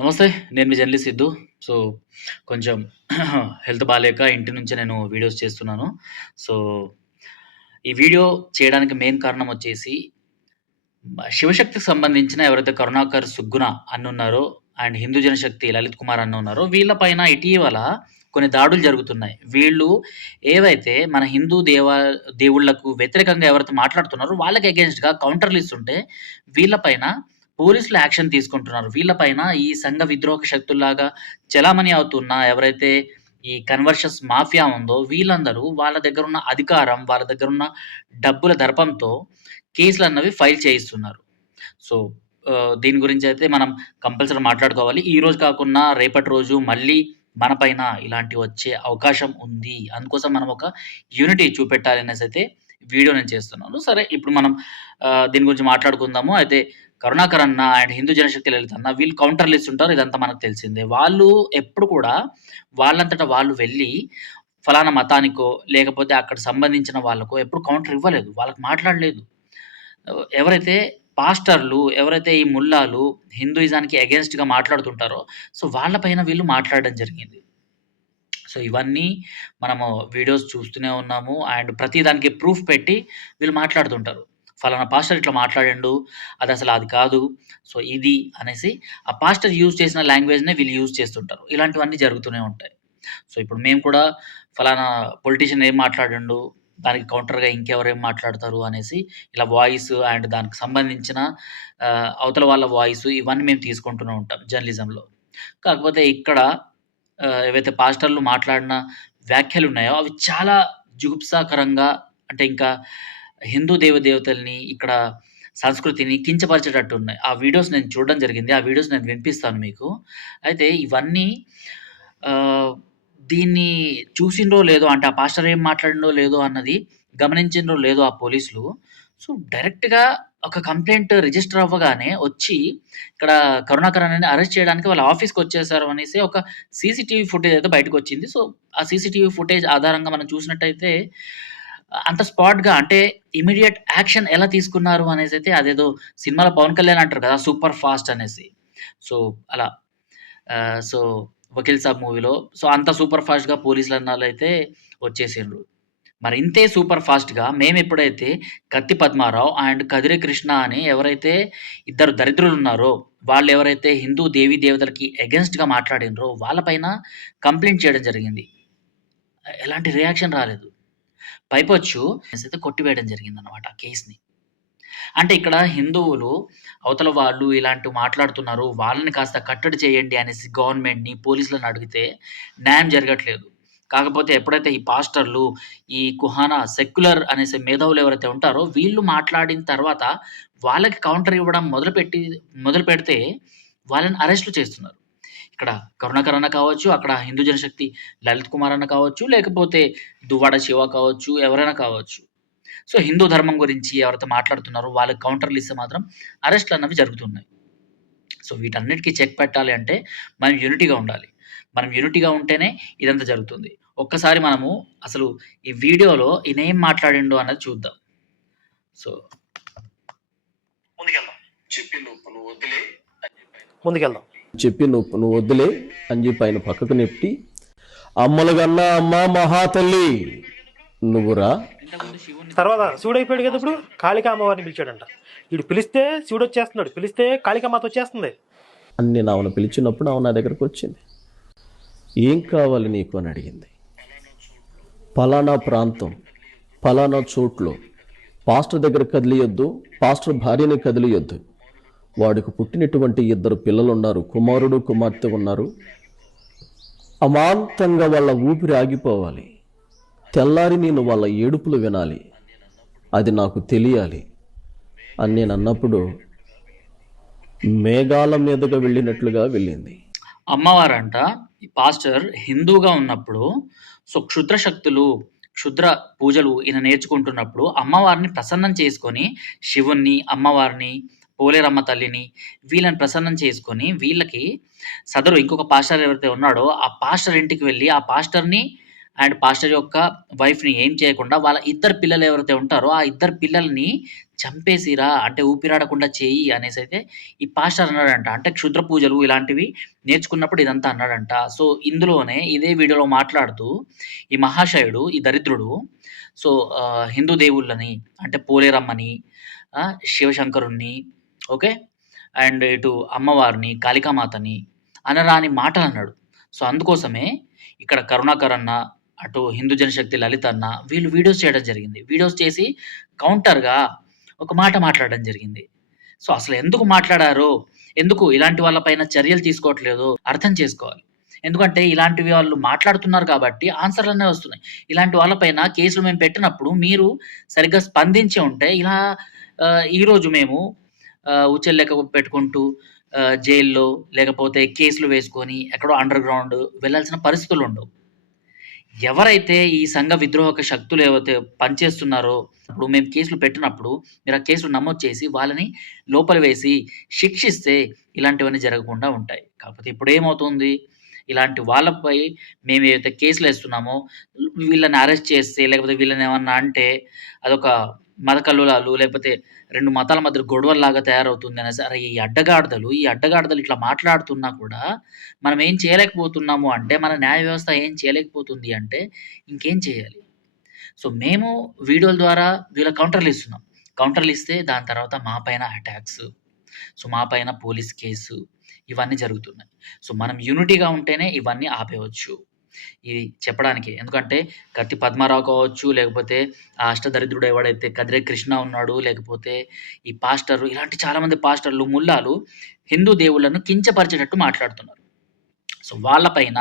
నమస్తే. నేను మీ journalist Siddhu. So, కొంచెం హెల్త్ బాగాలేక ఇంటి నుంచే నేను వీడియోస్ చేస్తున్నాను. సో, ఈ వీడియో చేయడానికి మెయిన్ కారణం వచ్చేసి శివశక్తికి సంబంధించిన ఎవరైతే కరుణాకర్ సుగ్గున అన్నున్నారో అండ్ హిందూ జనశక్తి లలిత్ కుమార్ అన్న ఉన్నారో వీళ్ళ పైన ఇటీవల కొన్ని దాడులు జరుగుతున్నాయి. వీళ్ళు ఏవైతే మన హిందూ దేవా దేవుళ్ళకు వ్యతిరేకంగా ఎవరైతే మాట్లాడుతున్నారో వాళ్ళకి అగేన్స్ట్గా కౌంటర్‌లు ఇస్తుంటే వీళ్ళ పైన పోలీసులు యాక్షన్ తీసుకుంటున్నారు. వీళ్ళపైన ఈ సంఘ విద్రోహ శక్తుల్లాగా చలామణి అవుతున్న ఎవరైతే ఈ కన్వర్షన్స్ మాఫియా ఉందో వీళ్ళందరూ వాళ్ళ దగ్గర ఉన్న అధికారం, వాళ్ళ దగ్గర ఉన్న డబ్బుల దర్పంతో కేసులు అన్నవి ఫైల్ చేయిస్తున్నారు. సో, దీని గురించి అయితే మనం కంపల్సరీ మాట్లాడుకోవాలి. ఈ రోజు కాకుండా రేపటి రోజు మళ్ళీ మన పైన ఇలాంటివి వచ్చే అవకాశం ఉంది. అందుకోసం మనం ఒక యూనిటీ చూపెట్టాలి అయితే వీడియో నేను చేస్తున్నాను. సరే ఇప్పుడు మనం దీని గురించి మాట్లాడుకుందాము. అయితే కరుణాకర్ అన్న అండ్ హిందూ జనశక్తి లలిత్ అన్న వీళ్ళు కౌంటర్‌లు ఇస్తుంటారు. ఇదంతా మనకు తెలిసిందే. వాళ్ళు ఎప్పుడు కూడా వాళ్ళంతట వాళ్ళు వెళ్ళి ఫలానా మతానికో, లేకపోతే అక్కడ సంబంధించిన వాళ్ళకో ఎప్పుడు కౌంటర్ ఇవ్వలేదు. వాళ్ళకి మాట్లాడలేదు. ఎవరైతే పాస్టర్‌లు, ఎవరైతే ఈ ముల్లాలు హిందూయిజానికి అగేన్స్ట్గా మాట్లాడుతుంటారో సో, వాళ్ళ పైన వీళ్ళు మాట్లాడడం జరిగింది. సో, ఇవన్నీ మనము వీడియోస్ చూస్తూనే ఉన్నాము. అండ్ ప్రతి దానికి ప్రూఫ్ పెట్టి వీళ్ళు మాట్లాడుతుంటారు. ఫలానా పాస్టర్ ఇట్లా మాట్లాడుండు అది అసలు అది కాదు. సో, ఇది అనేసి ఆ పాస్టర్ యూజ్ చేసిన లాంగ్వేజ్‌నే వీళ్ళు యూజ్ చేస్తుంటారు. ఇలాంటివన్నీ జరుగుతూనే ఉంటాయి. సో, ఇప్పుడు మేము కూడా ఫలానా పొలిటీషియన్ ఏం మాట్లాడండు దానికి కౌంటర్‌గా ఇంకెవరేం మాట్లాడతారు అనేసి ఇలా వాయిస్ అండ్ దానికి సంబంధించిన అవతల వాళ్ళ వాయిస్ ఇవన్నీ మేము తీసుకుంటూనే ఉంటాం జర్నలిజంలో. కాకపోతే ఇక్కడ ఏవైతే పాస్టర్‌లు మాట్లాడిన వ్యాఖ్యలు ఉన్నాయో అవి చాలా జుగుప్సాకరంగా అంటే ఇంకా హిందూ దేవదేవతల్ని, ఇక్కడ సంస్కృతిని కించపరిచేటట్టు ఉన్నాయి. ఆ వీడియోస్ నేను చూడడం జరిగింది. ఆ వీడియోస్ నేను వినిపిస్తాను మీకు. అయితే ఇవన్నీ దీన్ని చూసిండ్రో లేదో అంటే ఆ పాస్టర్ ఏం మాట్లాడిండో లేదో అన్నది గమనించిండ్రో లేదో ఆ పోలీసులు. సో, డైరెక్ట్‌గా ఒక కంప్లైంట్ రిజిస్టర్ అవ్వగానే వచ్చి ఇక్కడ కరుణాకర్ అనేది అరెస్ట్ చేయడానికి వాళ్ళ ఆఫీస్కి వచ్చేసారు అనేసి ఒక సీసీటీవీ ఫుటేజ్ అయితే బయటకొచ్చింది. సో, ఆ సీసీటీవీ ఫుటేజ్ ఆధారంగా మనం చూసినట్టయితే అంత స్పాట్‌గా అంటే ఇమీడియట్ యాక్షన్ ఎలా తీసుకున్నారు అనేసి అయితే అదేదో సినిమాలో పవన్ కళ్యాణ్ అంటారు కదా! సూపర్ ఫాస్ట్ అనేసి. సో, అలా సో, 'వకీల్ సాబ్' మూవీలో సో, అంత సూపర్ ఫాస్ట్‌గా అయితే వచ్చేసిండ్రు. మరి ఇంతే సూపర్ ఫాస్ట్‌గా మేమెప్పుడైతే కత్తి పద్మారావు అండ్ కదిరి కృష్ణ అని ఎవరైతే ఇద్దరు దరిద్రులు ఉన్నారో వాళ్ళు ఎవరైతే హిందూ దేవీ దేవతలకి ఎగెన్స్ట్గా మాట్లాడిండ్రో వాళ్ళ పైన కంప్లైంట్ చేయడం జరిగింది. ఎలాంటి రియాక్షన్ రాలేదు. పైపొచ్చు అయితే కొట్టివేయడం జరిగిందన్నమాట అనమాట కేస్‌ని. అంటే ఇక్కడ హిందువులు అవతల వాళ్ళు ఇలాంటివి మాట్లాడుతున్నారు. వాళ్ళని కాస్త కట్టడి చేయండి అనేసి గవర్నమెంట్‌ని, పోలీసులను అడిగితే న్యాయం జరగట్లేదు. కాకపోతే ఎప్పుడైతే ఈ పాస్టర్‌లు, ఈ కుహానా సెక్యులర్ అనేసి మేధావులు ఎవరైతే ఉంటారో వీళ్ళు మాట్లాడిన తర్వాత వాళ్ళకి కౌంటర్ ఇవ్వడం మొదలుపెట్టి మొదలుపెడితే వాళ్ళని అరెస్టులు చేస్తున్నారు. ఇక్కడ కరుణాకర్ అన్న కావచ్చు, అక్కడ హిందూ జనశక్తి లలిత్ కుమార్ అన్న కావచ్చు, లేకపోతే దువ్వాడ శివ కావచ్చు, ఎవరైనా కావచ్చు. సో, హిందూ ధర్మం గురించి ఎవరైతే మాట్లాడుతున్నారో వాళ్ళకి కౌంటర్‌లు ఇస్తే మాత్రం అరెస్ట్‌లన్నవి జరుగుతున్నాయి. సో, వీటన్నిటికి చెక్ పెట్టాలి అంటే మనం యూనిటీగా ఉండాలి. మనం యూనిటీగా ఉంటేనే ఇదంతా జరుగుతుంది. ఒక్కసారి మనము అసలు ఈ వీడియోలో ఈయనేం మాట్లాడిండో అన్నది చూద్దాం. సో ముందుకెళ్దాం చెప్పి ముందుకెళ్దాం చెప్పి నువ్వు నువ్వు వద్దులే అని చెప్పి ఆయన పక్కకు నెట్టి అమ్మలగన్నా అమ్మ మహాతల్లి నువ్వురా తర్వాత శివుడు అయిపోయాడు కదా ఇప్పుడు? కాళికా అమ్మవారిని పిలిచాడంట. వీడు పిలిస్తే శివుడు వచ్చేస్తున్నాడు. పిలిస్తే కాళికామాత వచ్చేస్తుంది. అని నేను ఆమెను పిలిచినప్పుడు ఆమె నా దగ్గరకు వచ్చింది. ఏం కావాలి నీకు అని అడిగింది. పలానా ప్రాంతం పలానా చోట్లో పాస్టర్ దగ్గర కదిలియొద్దు పాస్టర్ భార్యని కదిలియొద్దు. వాడికి పుట్టినటువంటి ఇద్దరు పిల్లలు ఉన్నారు కుమారుడు కుమార్తె ఉన్నారు. అమాంతంగా వాళ్ళ ఊపిరి ఆగిపోవాలి. తెల్లారి నేను వాళ్ళ ఏడుపులు వినాలి. అది నాకు తెలియాలి అని నేను అన్నప్పుడు మేఘాల మీదుగా వెళ్ళినట్లుగా వెళ్ళింది. అమ్మవారంట ఈ పాస్టర్ హిందూగా ఉన్నప్పుడు సో క్షుద్ర శక్తులు క్షుద్ర పూజలు ఈయన నేర్చుకుంటున్నప్పుడు అమ్మవారిని ప్రసన్నం చేసుకొని శివుణ్ణి అమ్మవారిని పోలేరమ్మ తల్లిని వీళ్ళని ప్రసన్నం చేసుకొని వీళ్ళకి సదరు ఇంకొక పాస్టర్ ఎవరైతే ఉన్నాడో ఆ పాస్టర్ ఇంటికి వెళ్ళి ఆ పాస్టర్ని అండ్ పాస్టర్ యొక్క వైఫ్‌ని ఏం చేయకుండా వాళ్ళ ఇద్దరు పిల్లలు ఎవరైతే ఉంటారో, ఆ ఇద్దరు పిల్లల్ని చంపేసిరా అంటే ఊపిరాడకుండా చేయి అనేసి అయితే ఈ పాస్టర్ అన్నాడంట. అంటే క్షుద్ర పూజలు ఇలాంటివి నేర్చుకున్నప్పుడు ఇదంతా అన్నాడంట. సో, ఇందులోనే ఇదే వీడియోలో మాట్లాడుతూ ఈ మహాశయుడు, ఈ దరిద్రుడు సో, హిందూ దేవుళ్ళని అంటే పోలేరమ్మని, శివశంకరుణ్ణి ఓకే. అండ్ ఇటు అమ్మవారిని, కాళికామాతని అనరాని మాటలన్నాడు. సో, అందుకోసమే ఇక్కడ కరుణాకర్ అన్న, అటు హిందూ జనశక్తి లలిత అన్న వీళ్ళు వీడియోస్ చేయడం జరిగింది. వీడియోస్ చేసి కౌంటర్‌గా ఒక మాట మాట్లాడడం జరిగింది. సో, అసలు ఎందుకు మాట్లాడారు ఎందుకు ఇలాంటి వాళ్ళపైన చర్యలు తీసుకోవట్లేదు అర్థం చేసుకోవాలి. ఎందుకంటే ఇలాంటివి వాళ్ళు మాట్లాడుతున్నారు కాబట్టి ఆన్సర్లు అనేవి వస్తున్నాయి. ఇలాంటి వాళ్ళ పైన కేసులు మేము పెట్టినప్పుడు మీరు సరిగ్గా స్పందించి ఉంటే ఇలా ఈరోజు మేము ఉచ్చలు లెక్క పెట్టుకుంటూ జైల్‌లో లేకపోతే కేసులు వేసుకొని ఎక్కడో అండర్ గ్రౌండ్ వెళ్ళాల్సిన పరిస్థితులు ఉండవు. ఎవరైతే ఈ సంఘ విద్రోహక శక్తులు ఏవైతే పనిచేస్తున్నారో, ఇప్పుడు మేము కేసులు పెట్టినప్పుడు మీరు ఆ కేసులు నమోదు చేసి వాళ్ళని లోపల వేసి శిక్షిస్తే ఇలాంటివన్నీ జరగకుండా ఉంటాయి. కాకపోతే ఇప్పుడు ఏమవుతుంది ఇలాంటి వాళ్ళపై మేము ఏదైతే కేసులు వేస్తున్నామో వీళ్ళని అరెస్ట్ చేస్తే లేకపోతే వీళ్ళని ఏమన్నా అంటే అదొక మత కల్లులాలు లేకపోతే రెండు మతాల మధ్య గొడవల్లాగా తయారవుతుంది అనేసి అరే! ఈ అడ్డగాడుదలు ఈ అడ్డగాడదలు ఇట్లా మాట్లాడుతున్నా కూడా మనం ఏం చేయలేకపోతున్నాము అంటే మన న్యాయ వ్యవస్థ ఏం చేయలేకపోతుంది అంటే ఇంకేం చేయాలి? సో, మేము వీడియోల ద్వారా వీళ్ళ కౌంటర్‌లు ఇస్తున్నాం. కౌంటర్‌లు ఇస్తే దాని తర్వాత మా పైన అటాక్స్. సో, మా పైన పోలీస్ కేసు ఇవన్నీ జరుగుతున్నాయి. సో, మనం యూనిటీగా ఉంటేనే ఇవన్నీ ఆపేయవచ్చు ఇది చెప్పడానికి. ఎందుకంటే కత్తి పద్మారావు కావచ్చు, లేకపోతే ఆ అష్టదరిద్రుడు ఎవడైతే కదిరే కృష్ణ ఉన్నాడు, లేకపోతే ఈ పాస్టర్ ఇలాంటి చాలామంది పాస్టర్‌లు, ముల్లాలు హిందూ దేవుళ్ళను కించపరిచేటట్టు మాట్లాడుతున్నారు. సో, వాళ్ళపైన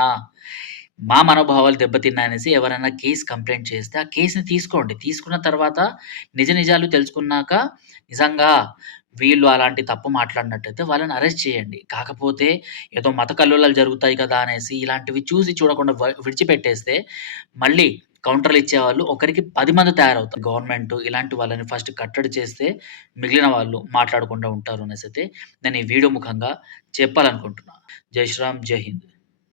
మా మనోభావాలు దెబ్బతిన్నాయనేసి ఎవరైనా కేసు కంప్లైంట్ చేస్తే ఆ కేసుని తీసుకోండి. తీసుకున్న తర్వాత నిజ నిజాలు తెలుసుకున్నాక నిజంగా వీళ్ళు అలాంటి తప్పు మాట్లాడినట్టయితే వాళ్ళని అరెస్ట్ చేయండి. కాకపోతే ఏదో మత కల్లోలాలు జరుగుతాయి కదా! అనేసి ఇలాంటివి చూసి చూడకుండా విడిచిపెట్టేస్తే మళ్ళీ కౌంటర్‌లు ఇచ్చేవాళ్ళు ఒకరికి పది మంది తయారవుతారు. గవర్నమెంట్ ఇలాంటి వాళ్ళని ఫస్ట్ కట్టడి చేస్తే మిగిలిన వాళ్ళు మాట్లాడకుండా ఉంటారు అనేసి అయితే నేను ఈ వీడియో ముఖంగా చెప్పాలనుకుంటున్నాను జై శ్రీరామ్! జై హింద్.